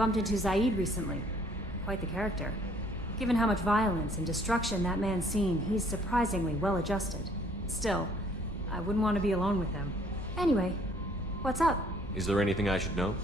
bumped into Zaid recently. Quite the character. Given how much violence and destruction that man's seen, he's surprisingly well-adjusted. Still, I wouldn't want to be alone with him. Anyway, what's up? Is there anything I should know?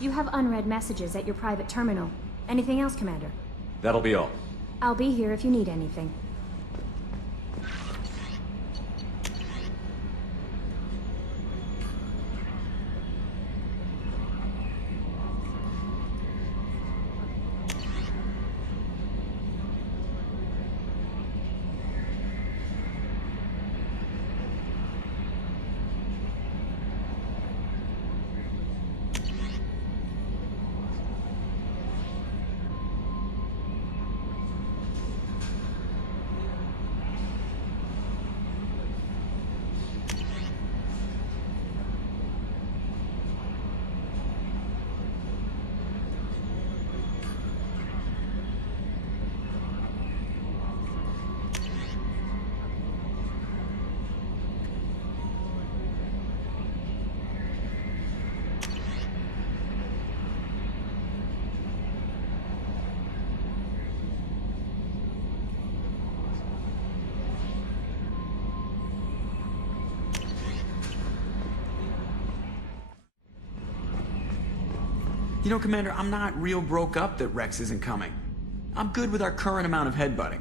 You have unread messages at your private terminal. Anything else, Commander? That'll be all. I'll be here if you need anything. You know, Commander, I'm not real broke up that Rex isn't coming. I'm good with our current amount of headbutting.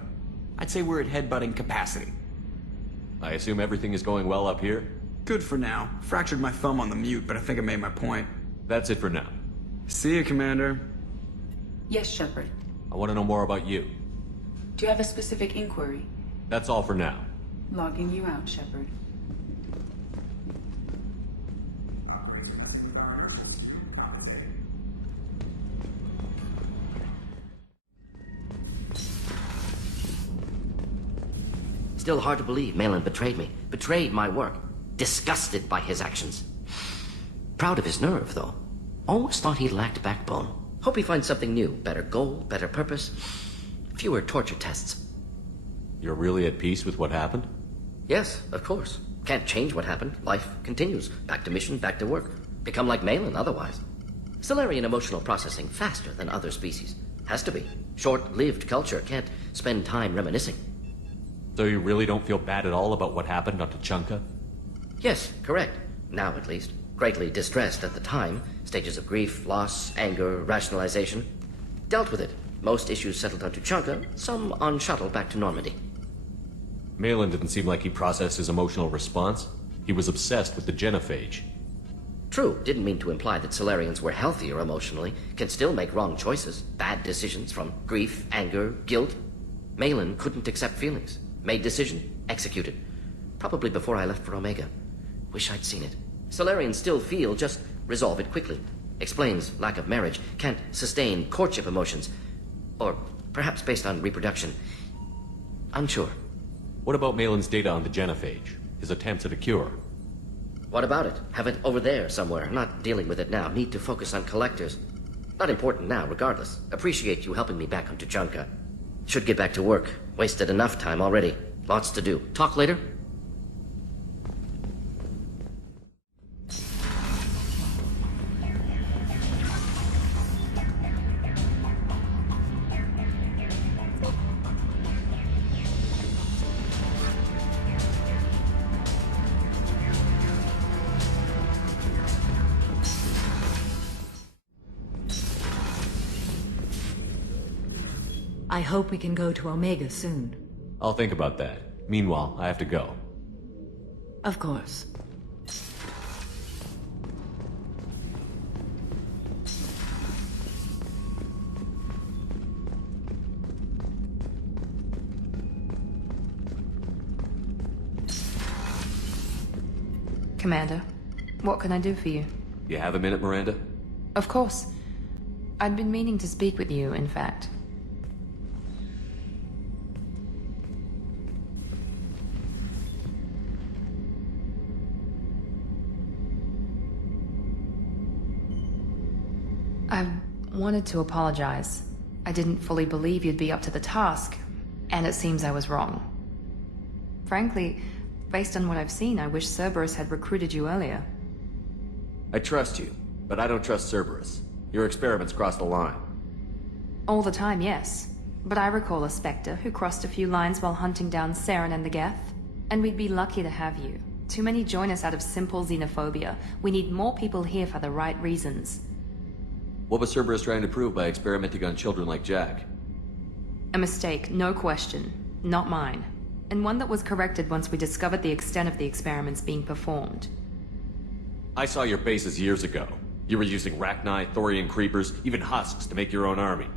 I'd say we're at headbutting capacity. I assume everything is going well up here? Good for now. Fractured my thumb on the mute, but I think I made my point. That's it for now. See you, Commander. Yes, Shepard. I want to know more about you. Do you have a specific inquiry? That's all for now. Logging you out, Shepard. Upgrades are messing with our inertial system. Compensating. Still hard to believe Malin betrayed me. Betrayed my work. Disgusted by his actions. Proud of his nerve, though. Always thought he lacked backbone. Hope he finds something new. Better goal, better purpose. Fewer torture tests. You're really at peace with what happened? Yes, of course. Can't change what happened. Life continues. Back to mission, back to work. Become like Malin otherwise. Solarian emotional processing faster than other species. Has to be. Short-lived culture. Can't spend time reminiscing. So you really don't feel bad at all about what happened on Tuchanka? Yes, correct. Now at least. Greatly distressed at the time. Stages of grief, loss, anger, rationalization. Dealt with it. Most issues settled on Tuchanka, some on shuttle back to Normandy. Malin didn't seem like he processed his emotional response. He was obsessed with the genophage. True, didn't mean to imply that Solarians were healthier emotionally, can still make wrong choices, bad decisions from grief, anger, guilt. Malin couldn't accept feelings. Made decision, executed. Probably before I left for Omega. Wish I'd seen it. Solarians still feel, just resolve it quickly. Explains lack of marriage, can't sustain courtship emotions. Or perhaps based on reproduction. Unsure. What about Malin's data on the genophage? His attempts at a cure? What about it? Have it over there somewhere. Not dealing with it now. Need to focus on collectors. Not important now, regardless. Appreciate you helping me back on Tuchanka. Should get back to work. Wasted enough time already. Lots to do. Talk later? I hope we can go to Omega soon. I'll think about that. Meanwhile, I have to go. Of course. Commander, what can I do for you? You have a minute, Miranda? Of course. I'd been meaning to speak with you, in fact. I wanted to apologize. I didn't fully believe you'd be up to the task, and it seems I was wrong. Frankly, based on what I've seen, I wish Cerberus had recruited you earlier. I trust you, but I don't trust Cerberus. Your experiments crossed the line. All the time, yes. But I recall a Spectre who crossed a few lines while hunting down Saren and the Geth. And we'd be lucky to have you. Too many join us out of simple xenophobia. We need more people here for the right reasons. What was Cerberus trying to prove by experimenting on children like Jack? A mistake, no question. Not mine. And one that was corrected once we discovered the extent of the experiments being performed. I saw your bases years ago. You were using Rachni, Thorian creepers, even husks to make your own army.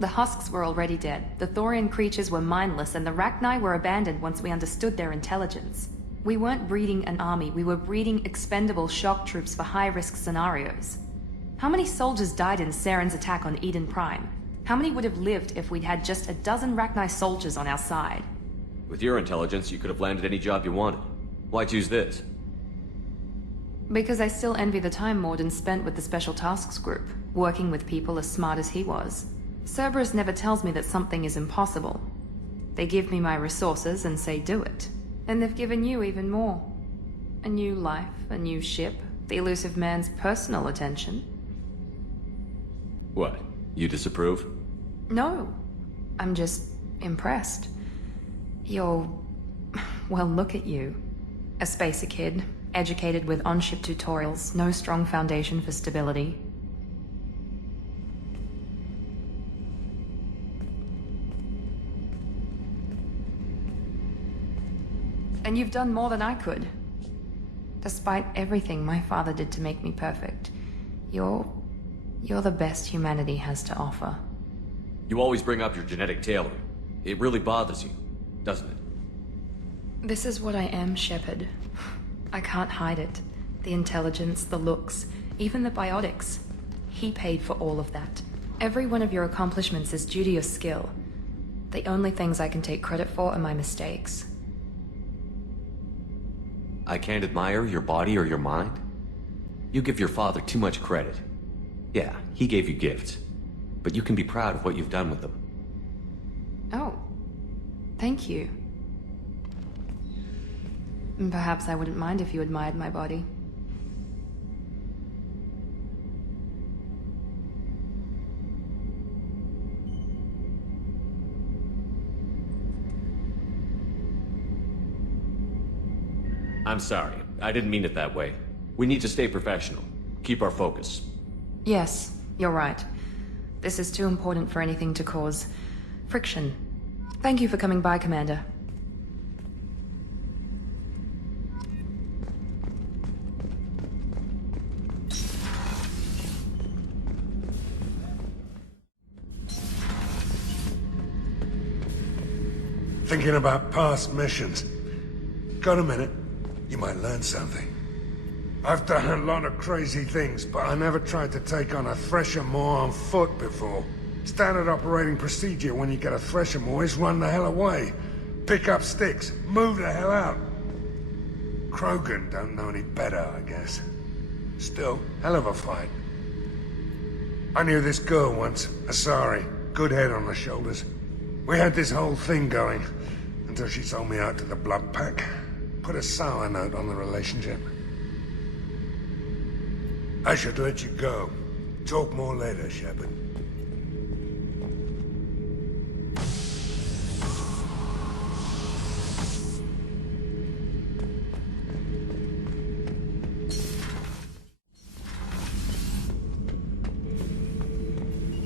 The husks were already dead, the Thorian creatures were mindless, and the Rachni were abandoned once we understood their intelligence. We weren't breeding an army, we were breeding expendable shock troops for high-risk scenarios. How many soldiers died in Saren's attack on Eden Prime? How many would have lived if we'd had just a dozen Rachni soldiers on our side? With your intelligence, you could have landed any job you wanted. Why choose this? Because I still envy the time Morden spent with the Special Tasks Group, working with people as smart as he was. Cerberus never tells me that something is impossible. They give me my resources and say do it. And they've given you even more. A new life, a new ship, the elusive man's personal attention. What? You disapprove? No. I'm just impressed. You're... well, look at you. A spacer kid, educated with on-ship tutorials, no strong foundation for stability. And you've done more than I could. Despite everything my father did to make me perfect, you're the best humanity has to offer. You always bring up your genetic tailoring. It really bothers you, doesn't it? This is what I am, Shepard. I can't hide it. The intelligence, the looks, even the biotics. He paid for all of that. Every one of your accomplishments is due to your skill. The only things I can take credit for are my mistakes. I can't admire your body or your mind? You give your father too much credit. Yeah, he gave you gifts. But you can be proud of what you've done with them. Oh. Thank you. Perhaps I wouldn't mind if you admired my body. I'm sorry. I didn't mean it that way. We need to stay professional. Keep our focus. Yes, you're right. This is too important for anything to cause friction. Thank you for coming by, Commander. Thinking about past missions. Got a minute? You might learn something. I've done a lot of crazy things, but I never tried to take on a Thresher Maw on foot before. Standard operating procedure when you get a Thresher Maw is run the hell away. Pick up sticks, move the hell out. Krogan don't know any better, I guess. Still, hell of a fight. I knew this girl once, Asari. Good head on the shoulders. We had this whole thing going, until she sold me out to the Blood Pack. Put a sour note on the relationship. I should let you go. Talk more later, Shepard.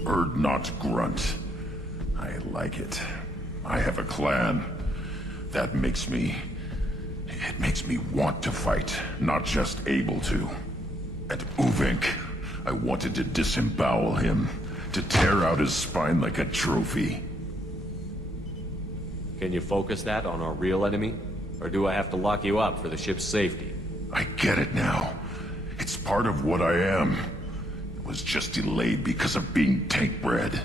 Bird not grunt. I like it. I have a clan. That makes me... It makes me want to fight, not just able to. At Uvink, I wanted to disembowel him, to tear out his spine like a trophy. Can you focus that on our real enemy? Or do I have to lock you up for the ship's safety? I get it now. It's part of what I am. It was just delayed because of being tank-bred.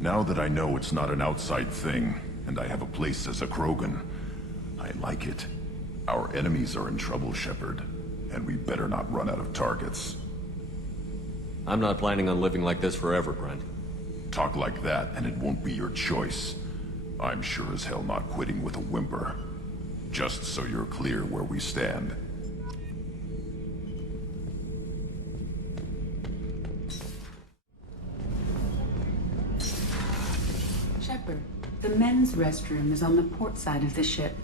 Now that I know it's not an outside thing, and I have a place as a Krogan, I like it. Our enemies are in trouble, Shepard, and we better not run out of targets. I'm not planning on living like this forever, Brent. Talk like that, and it won't be your choice. I'm sure as hell not quitting with a whimper. Just so you're clear where we stand. The men's restroom is on the port side of the ship.